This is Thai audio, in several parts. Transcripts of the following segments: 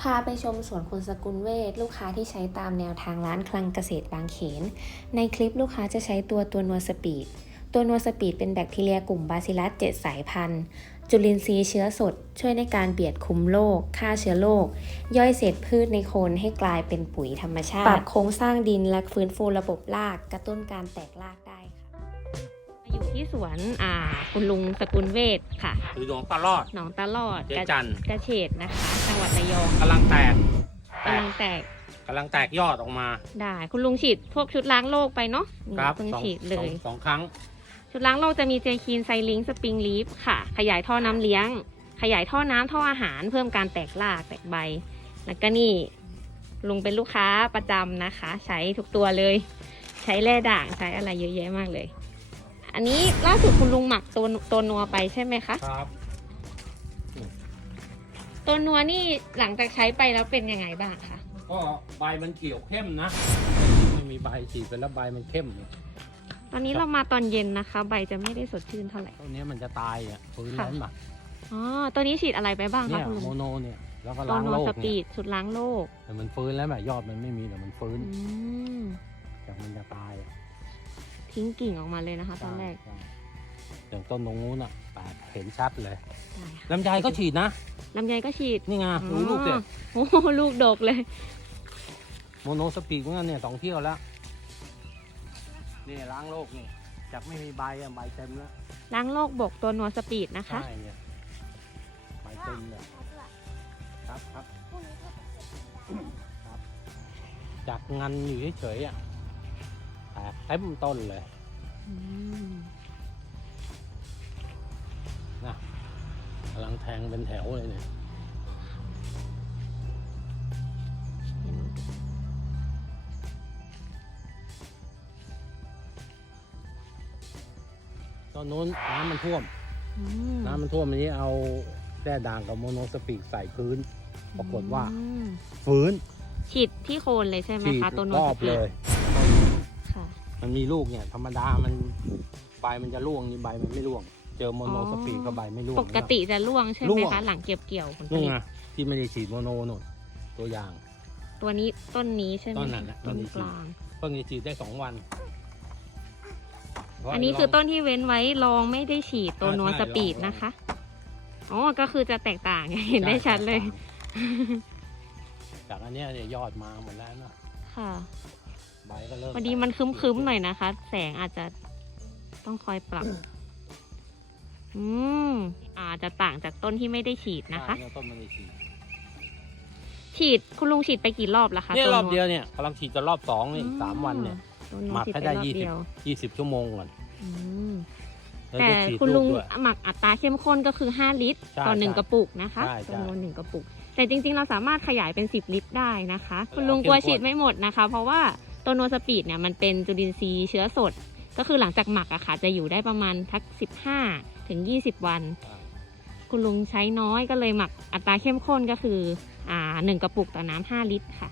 พาไปชมสวนคุณสกุลเวชลูกค้าที่ใช้ตามแนวทางร้านคลังเกษตรบางเขน ในคลิปลูกค้าจะใช้ตัวตัวนัวสปีด ตัวนัวสปีดเป็นแบคทีเรียกลุ่มบาซิลัส 7 สายพันธุ์ จุลินทรีย์เชื้อสด ช่วยในการเบียดคุมโรคฆ่าเชื้อโรคย่อยเศษพืชในโคนให้กลายเป็นปุ๋ยธรรมชาติ ปรับโครงสร้างดินและฟื้นฟูระบบราก กระตุ้นการแตกราก อยู่ที่สวนอ่าคุณลุงสกุลเวชค่ะ หรือหลวงตลอด หนองตาลอดเจ๊กระจันทร์กระเฉดนะคะ จังหวัดระยองกำลังแตกแตกำกลังแตกกำลังแตกยอดออกมาได้ คุณลุงฉีดพวกชุดล้างโรคไปเนาะนี่ครับเพิ่งสองฉีดเลสองย สองครั้ง ชุดล้างโรคจะมีเจคีนไซลิงสปริงลีฟค่ะ ขยายท่อน้ำเลี้ยง ขยายท่อน้ำท่ออาหาร เพิ่มการแตกรากแตกใบ แล้วก็นี่ ลุงเป็นลูกค้าประจำนะคะ ใช้ทุกตัวเลย ใช้แร่ด่างใช้อะไรเยอะแยะมากเลย อันนี้ล่าสุดคุณลุงหมักตัวตัวนัวไปใช่ไหมคะ ครับตัวนัวนี่หลังจากใช้ไปแล้วเป็นยังไงบ้างคะก็ใบมันเขียวเข้มนะไม่มีใบฉีดไปแล้วใบมันเข้มตอนนี้เรามาตอนเย็นนะคะ ใบจะไม่ได้สดชื่นเท่าไหร่ต้นนี้มันจะตายอะฟื้นค่ะแล้วมาอ๋อตัวนี้ฉีดอะไรไปบ้างเนี่คะยคุณลุโมงโนเนี่ยแล้วก็ตัวล้างนัวโรสคปีเนี่ยดชุดล้างโรคแต่มันฟื้นแล้วแบบยอดมันไม่มีแต่มันฟื้นอืมจากมันจะตายอะ ทิ้งกิ่งออกมาเลยนะคะ ตอนแรก ใช่อย่างต้นตรงนู้นอะแตกเห็นชัดเลยใช่ค่ะ ลำไยก็ฉีดนะ ลำไยก็ฉีดนี่ไงดูลูกเด็อ๋อโอ้โหลูกดกเลย โมโนสปีกเหมือนกันเนี่ยสองเที่ยวแล้วนี่ล้างโรคนี่จากไม่มีใบอะใบเต็มแล้วล้างโรคบกตัวนัวสปีดนะคะ ใช่เนี่ยใบเต็มเลยครับครับครับจากงันอยู่เฉยๆอะ แตกเต็มต้นเลยอืมนะกำลังแทงเป็นแถวเลยเนี่ยตอนนู้นน้ำมันท่วมอืมน้ำมันท่วมอันนี้เอาแร่ด่างกับโมโนสปีกใส่พื้น ปรากฏว่าอืมฟื้น ฉีดที่โคนเลยใช่ไหมฉีดคะ ตัวนัรวอสบปีเลดยค่ะ มันมีลูกเนี่ย ธรรมดามันใบมันจะร่วงนี่ใบมันไม่ร่วง เจอโมโนสปีกก็ใบไม่ร่วง ปกติจะร่วงใช่ไหร่มวง คะ หลังเก็บเกี่ยวผลผนู่นลิตไงที่ไม่ได้ฉีดโมโนนู่นตัวอย่าง ตัวนี้ต้นนี้ใช่ไหมต้นนั้นน่ะต้ต้นนนี้ กลาง เพิ่งจะฉีดได้สองวันอันนี้คือต้นที่เว้นไว้ลองไม่ได้ฉีดตัวใช่นัวใช่สปีดลองนะคะ อ๋อ ก็คือจะแตกต่าง เห็นได้ชัดเลย จากอันเนี้ยเนี่ยยอดมาหมดแล้วนะค่ะ ใบก็เริ่มพอดีมันคึ้มๆหน่อยนะคะ แสงอาจจะต้องคอยปรับ อืมอาจจะต่างจากต้นที่ไม่ได้ฉีดนะคะ ใช่เยต้นมันได้ฉีดฉีดคุณลุงฉีดไปกี่รอบแล้วคะเนี่ยตัวรอบนัเดียวเนี่ยกำลังฉีดจะรอบสองนี่อีกสามวันเนี่ยตัวนัวหมักฉีดให้ไปได้รอบยี่สิบเดียวยี่สิบชั่วโมงก่อนอืมแล้วแต่จะฉีดคุณลุงกด้วย หมักอัตราเข้มข้นก็คือ 5 ลิตร ใช่ต่อหนึ่งใช่กระปุกนะคะใช่ใช่จำนวนหนึ่งกระปุก แต่จริงๆ เราสามารถขยายเป็น 10 ลิตรได้นะคะ คุณแล้วลุงกลัวเข้มข้นฉีดไม่หมดนะคะ เพราะว่า ตัวโนสปีดเนี่ยมันเป็นจุลินทรีย์เชื้อสด ก็คือหลังจากหมักอะค่ะจะอยู่ได้ประมาณทัก 15 ถึง 20 วัน คุณลุงใช้น้อยก็เลยหมักอัตราเข้มข้นก็คืออ่าหนึ่งกระปุกต่อน้ำห้าลิตรค่ะ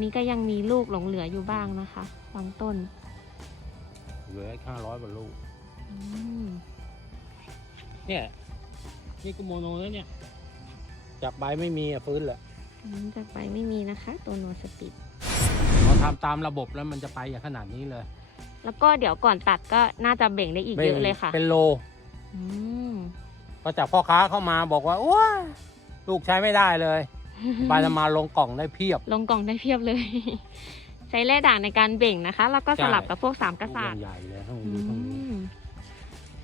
นี่ก็ยังมีลูกหลงเหลืออยู่บ้างนะคะบางต้นเหลือห้าร้อยกว่าลูก อืมเนี่ย นี่ก็โมโนแล้วเนี่ยจากใบไม่มีอะฟื้นเลยอั นนี้จากไปไม่มีนะคะตัวโนสปิดพอทำตามระบบแล้วมันจะไปอย่างขนาดนี้เลยแล้วก็เดี๋ยวก่อนตัดก็น่าจะเบ่งได้อีกเยอะเลยค่ะ เป็นโลอืมก็จากพ่อค้าเข้ามาบอกว่าโอ้ยลูกใช้ไม่ได้เลยใบจะมาลงกล่องได้เพียบ ลงกล่องได้เพียบเลย ใช้แร่ด่างในการเบ่งนะคะ แล้วก็สลับกับพวกสามกลูษัตริย์ใหญ่ๆเลยทั้งอืนี้ทั้งนี้ม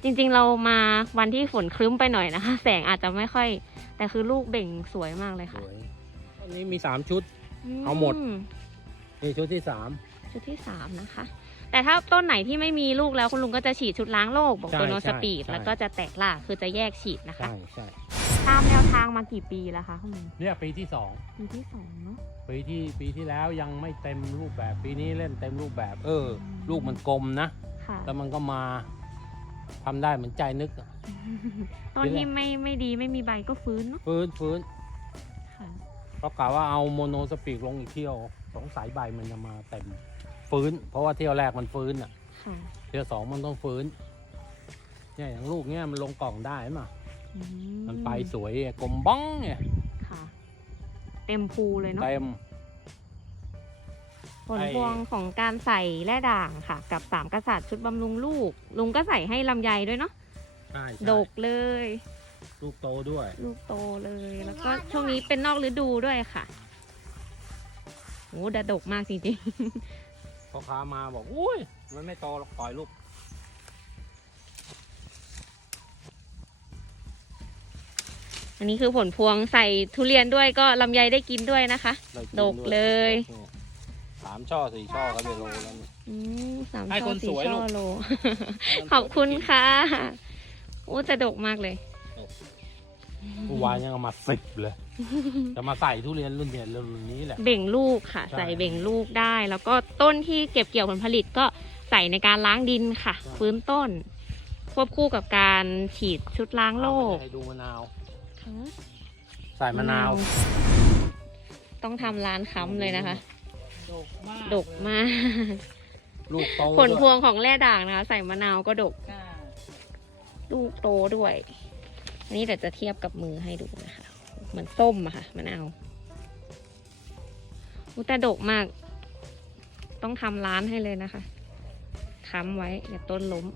จริงๆเรามาวันที่ฝนครึ้มไปหน่อยนะคะ แสงอาจจะไม่ค่อย แต่คือลูกเบ่งสวยมากเลยสค่ะ วยต้นนี้มีสามชุด เอาหมด นี่ชุดที่สามชุดที่สามนะคะ แต่ถ้าต้นไหนที่ไม่มีลูกแล้วคุณลุงก็จะฉีดชุดล้างโรคบอกใช่ตัวโนสใช่ปีดใช่แล้วก็จะแตกรากคือจะแยกฉีดนะคะใช่ใช่ตามแนวทางมากี่ปีแล้วคะคุณลุงเนี่ยปีที่สองปีที่สองเนาะปีที่ปีที่แล้วยังไม่เต็มรูปแบบปีนี้เล่นเต็มรูปแบบ เออ ลูกมันกลมนะค่ะแล้วมันก็มาทำได้เหมือนใจนึกอะตอนที่ไม่ไม่ดีไม่มีใบก็ฟื้นเนาะฟื้นฟื้นค่ะ เพราะกะว่าเอาโมโนสปีกลงอีกเที่ยวสองสายใบมันจะมาเต็มฟื้น เพราะว่าเที่ยวแรกมันฟื้นอะค่ะเที่ยวสองมันต้องฟื้น เนี่ยอย่างลูกเนี่ยมันลงกล่องได้ไหมออืมันไปสวยอะกลมบ้องเนี่ยค่ะ เต็มภูเลยเนาะเต็ม ผลไอ้พวงของการใส่แร่ด่างค่ะ กับสามกษัตริย์ชุดบำรุงลูก ลุงก็ใส่ให้ลำไยด้วยเนาะใช่ดกเลย ลูกโตด้วย ลูกโตเลย แล้วก็ช่วงนี้เป็นนอกฤดูด้วยค่ะโอ้ดะดกมากจริงพ่อค้ามาบอกอุ้ยมันไม่โตหรอกปล่อยลูกๆอันนี้คือผลพวงใส่ทุเรียนด้วยก็ลำไยได้กินด้วยนะคะได้นดกเลยนี่สามช่อสี่ช่อก็ได้โลแล้วนี่อืมสามให้ช่อคนสี่สวยช่อลูกโล ขอบคุณค่ะโอ้จะดกมากเลย เมื่อวานยังเอามาสิบเลย จะมาใส่ทุเรียนรุ่นเนี่ยรุ่นนี้แหละ เบ่งลูกค่ะ ใช่ ใส่เบ่งลูกได้ แล้วก็ต้นที่เก็บเกี่ยวผลผลิตก็ใส่ในการล้างดินค่ะใช่ฟื้นต้น ควบคู่กับการฉีดชุดล้างโรคให้ดูมะนาว ค่ะ ใส่มะนาว ต้องทำร้านค้ำเลยนะคะ ดกมากดกมาก ลูกโตผลพด้วยวงของแร่ด่างนะคะ ใส่มะนาวก็ดกลูกโตด้วย อันนี้เดี๋ยวจะเทียบกับมือให้ดูนะคะเหมือนส้มอะค่ะมะนาวอุยแต่ดกมาก ต้องทำร้านให้เลยนะคะค้ำไว้เดี๋ยวต้นล้ม